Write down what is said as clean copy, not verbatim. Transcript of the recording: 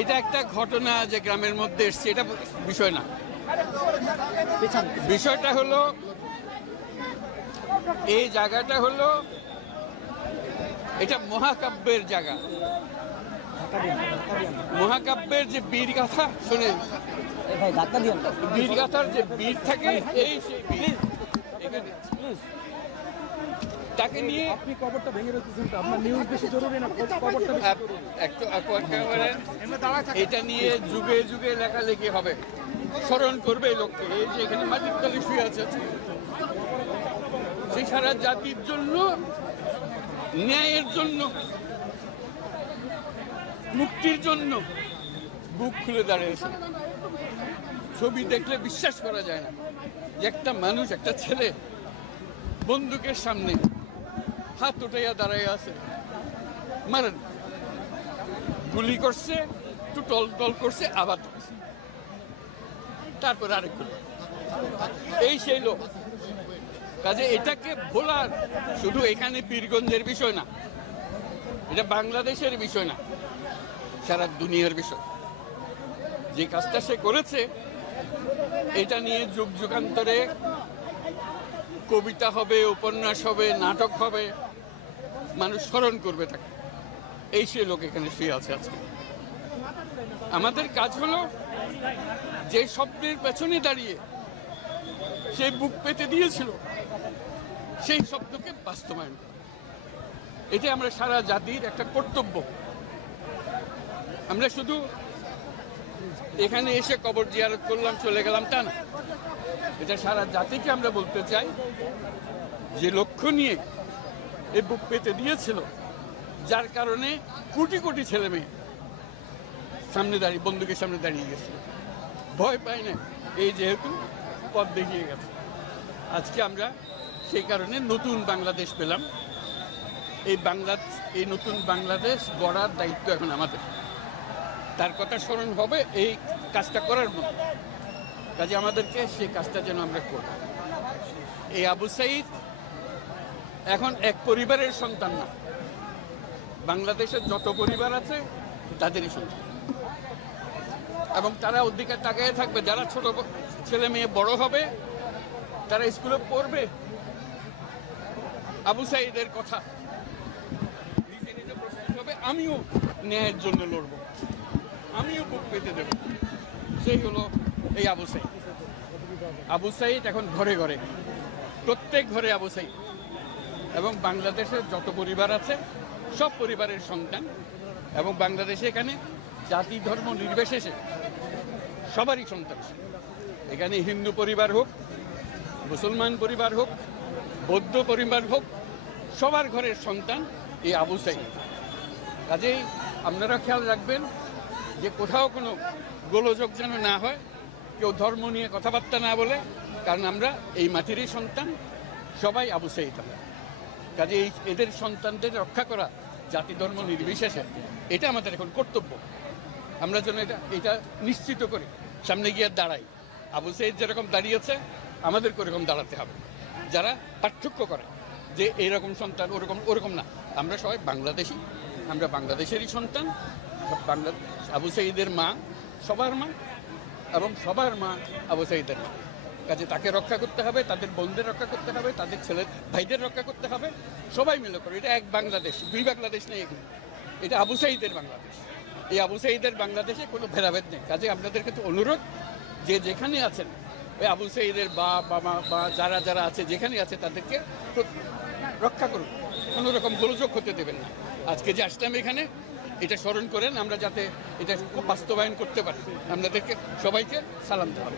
এটা একটা ঘটনা যে গ্রামের মধ্যে এসছে, এটা বিষয় না। বিষয়টা হলো এই জায়গাটা হলো এটা মহাকাব্যের জায়গা। মহাকাব্যের যে বীরগাথা শোনেন, বীরগাথার যে বীর থাকে এই সেই বীর এখানে তাকে নিয়ে আপনি কবরটা ভেঙে ফেলতেছেন, আপনার নিউজ বেশি জরুরি না কবরটা এটা নিয়ে যুগে যুগে লেখালেখি হবে, স্মরণ করবে লোককে। এই যে এখানে মাটির তলে শুয়ে আছে, সেই সারা জাতির জন্য, ন্যায়ের জন্য, মুক্তির জন্য বুক খুলে দাঁড়িয়েছে। ছবি দেখলে বিশ্বাস করা যায় না যে একটা মানুষ, একটা ছেলে বন্দুকের সামনে হাত উঠাইয়া দাঁড়াইয়া আছে। মারেন, গুলি করছে, একটু টল টল করছে, আবার করছে, তারপর আরেক গুলি। এই সেই লোক। কাজে এটাকে ভোলার শুধু এখানে পীরগঞ্জের বিষয় না, এটা বাংলাদেশের বিষয় না, সারা দুনিয়ার বিষয়। যে কাজটা সে করেছে এটা নিয়ে যুগ যুগান্তরে কবিতা হবে, উপন্যাস হবে, নাটক হবে, মানুষ স্মরণ করবে তাকে। এই সে লোক এখানে শুয়ে আছে আজকে। আমাদের কাজ হলো যে স্বপ্নের পেছনে দাঁড়িয়ে সে বুক পেতে দিয়েছিল সেই শব্দকে বাস্তবায়ন করা। এটা আমরা সারা জাতির একটা কর্তব্য। আমরা শুধু এখানে এসে কবর জিয়ারত করলাম, চলে গেলাম, তা না। এটা সারা জাতিকে আমরা বলতে চাই যে লক্ষ্য নিয়ে এ বুক পেতে দিয়েছিল, যার কারণে কোটি কোটি ছেলে মেয়ে সামনে দাঁড়িয়ে, বন্দুকের সামনে দাঁড়িয়ে গেছিল, ভয় পায় না। এই যেহেতু পথ দেখিয়ে গেছে, আজকে আমরা সেই কারণে নতুন বাংলাদেশ পেলাম। এই নতুন বাংলাদেশ গড়ার দায়িত্ব এখন আমাদের। তার কথা স্মরণ হবে এই কাজটা করার মতো। কাজে আমাদেরকে সেই কাজটা যেন আমরা করি। এই আবু সাঈদ এখন এক পরিবারের সন্তান না, বাংলাদেশের যত পরিবার আছে তাদেরই সন্তান। এবং তারা অধিকার তাকায় থাকবে, যারা ছোট ছেলে মেয়ে বড় হবে, তারা স্কুলে পড়বে আবু সাঈদের কথা, নিজে নিজে প্রস্তুত হবে, আমিও ন্যায়ের জন্য লড়ব, আমিও বুক পেতে দেব। সেই হলো এই আবু সাঈদ। আবু সাঈদ এখন ঘরে ঘরে, প্রত্যেক ঘরে আবু সাঈদ। এবং বাংলাদেশের যত পরিবার আছে সব পরিবারের সন্তান। এবং বাংলাদেশে এখানে জাতি ধর্ম নির্বিশেষে সবারই সন্তান। এখানে হিন্দু পরিবার হোক, মুসলমান পরিবার হোক, বৌদ্ধ পরিবার হোক, সবার ঘরের সন্তান এই আবু সাঈদ। কাজেই আপনারা খেয়াল রাখবেন যে কোথাও কোনো গোলযোগ যেন না হয়, কেউ ধর্ম নিয়ে কথাবার্তা না বলে, কারণ আমরা এই মাটিরই সন্তান, সবাই আবু সাঈদ। কাজে এদের সন্তানদের রক্ষা করা জাতি ধর্ম নির্বিশেষে, এটা আমাদের এখন কর্তব্য। আমরা যেন এটা নিশ্চিত করি, সামনে গিয়ে দাঁড়াই। আবু সাঈদ যেরকম দাঁড়িয়েছে আমাদেরকে ওরকম দাঁড়াতে হবে। যারা পার্থক্য করে যে এইরকম সন্তান ওরকম না, আমরা সবাই বাংলাদেশি, আমরা বাংলাদেশেরই সন্তান। আবু সাঈদের মা সবার মা, এবং সবার মা আবু সাঈদের মা। কাজে তাকে রক্ষা করতে হবে, তাদের বোনদের রক্ষা করতে হবে, তাদের ছেলে ভাইদের রক্ষা করতে হবে, সবাই মিলে করে। এটা এক বাংলাদেশ, দুই বাংলাদেশ নেই এখানে, এটা আবু সাঈদের বাংলাদেশ। এই আবু সাঈদের বাংলাদেশে কোনো ভেদাভেদ নেই। কাজে আপনাদেরকে তো অনুরোধ, যে যেখানে আছেন ওই আবু সাঈদের বাবা বা যারা যারা আছে যেখানে আছে তাদেরকে রক্ষা করুন, কোনো রকম গোলযোগ হতে দেবেন না। আজকে যে আসলাম এখানে, এটা স্মরণ করেন, আমরা যাতে এটা বাস্তবায়ন করতে পারি। আপনাদেরকে সবাইকে সালাম দেওয়া।